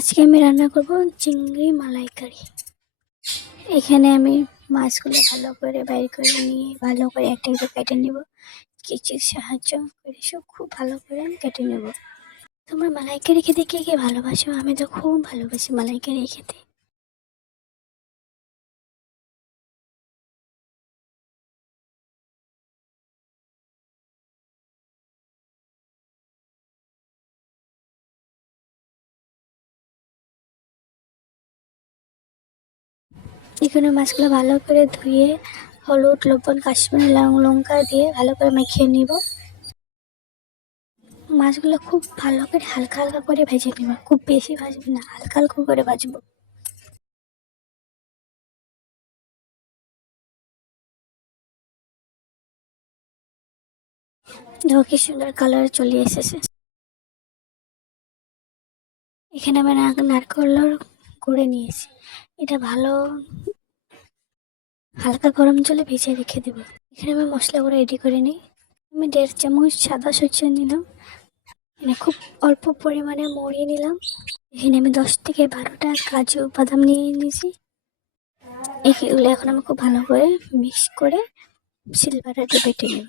আজকে আমি রান্না করব চিংড়ি মালাইকারি। এখানে আমি মাছগুলো ভালো করে বাইর করে নিয়ে ভালো করে একটা একটা কেটে নেব। কেচির সাহায্য করে সব খুব ভালো করে আমি কেটে নেব। তোমরা মালাইকারি খেতে কে কে ভালোবাসো? আমি তো খুব ভালোবাসি মালাইকারি খেতে। এখানে মাছগুলো ভালো করে ধুয়ে হলুদ লবণ কাশ্মীরি লঙ্কা দিয়ে ভালো করে মাখিয়ে নিব। মাছগুলো খুব ভালো করে হালকা হালকা করে ভেজে নেব, খুব বেশি ভাজবো না, হালকা হালকা করে ভাজবো। দেখো কি সুন্দর কালার চলে এসেছে। এখানে আমি নারকেলের গুঁড়ে নিয়েছি। এটা ভালো হালকা গরম জলে ভিজিয়ে রেখে দেবো। এখানে আমি মশলাগুলো রেডি করে নিই। আমি 1.5 চামচ সাদা সরষে নিলাম। এখানে খুব অল্প পরিমাণে মরিয়ে নিলাম। এখানে আমি 10 থেকে 12টা কাজু বাদাম নিয়ে নিয়েছি। এগুলো এখন আমি খুব ভালো করে মিক্স করে শিলপাটাতে বেটে নেব।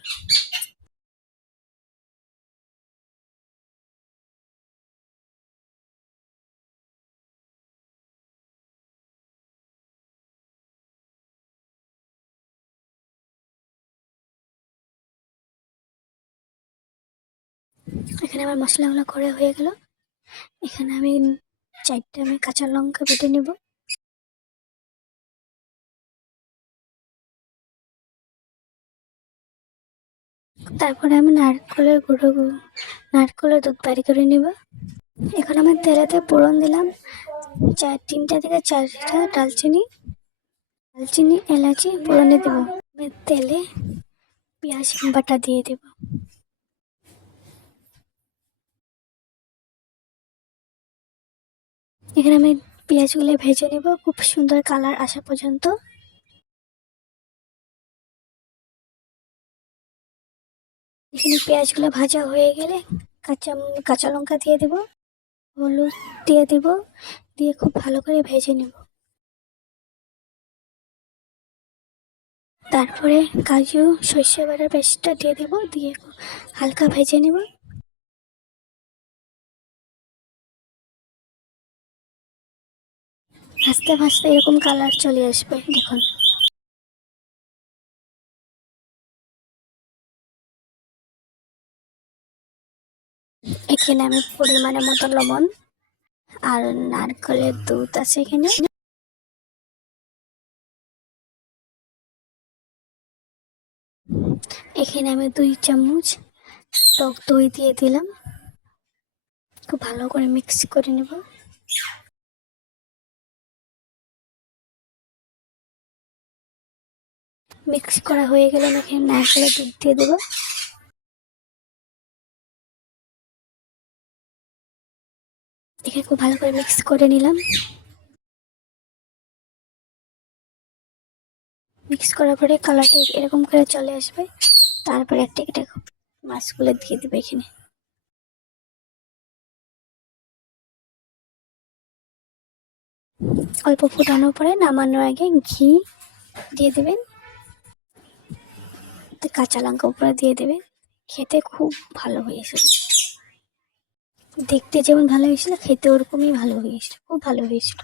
এখানে আমার মশলাগুলো করে হয়ে গেল। এখানে আমি 4টে কাঁচা লঙ্কা বেটে নেব। তারপরে আমি নারকেলের দুধ বাড়ি করে নেব। এখন আমি তেলেতে ফোড়ন দিলাম 3টা থেকে 4টা দালচিনি এলাচি ফোড়নে দেব। তেলে পেঁয়াজ বাটা দিয়ে দেব। এখানে আমি পেঁয়াজগুলো ভেজে নেব খুব সুন্দর কালার আসা পর্যন্ত। এখানে পেঁয়াজগুলো ভাজা হয়ে গেলে কাঁচা কাঁচা লঙ্কা দিয়ে দেব, হলুদ দিয়ে দেব, দিয়ে খুব ভালো করে ভেজে নেব। তারপরে কাজু সর্ষে বাটার পেস্টটা দিয়ে দেব, দিয়ে হালকা ভেজে নেব। ভাজতে ভাজতে এরকম কালার চলে আসবে, দেখুন। এখানে আমি পরিমাণে মতো লবণ আর নারকেলের দুধ আছে এখানে। এখানে আমি 2 চামচ টক দই দিয়ে দিলাম। খুব ভালো করে মিক্স করে নেব। মিক্স করা হয়ে গেলে আমি এখানে নারকেলের দুধ দিয়ে দেবো। এখানে খুব ভালো করে মিক্স করে নিলাম। মিক্স করার পরে কালারটা এরকম করে চলে আসবে। তারপরে একটা একটা মাছগুলো দিয়ে দেবে এখানে। অল্প ফুটানোর পরে নামানোর আগে ঘি দিয়ে দেবেন, কাঁচা লঙ্কা উপরে দিয়ে দেবেন। খেতে খুব ভালো হয়েছিল। দেখতে যেমন ভালো হয়েছিল, খেতে ওরকমই ভালো হয়েছিল, খুব ভালো হয়েছিল।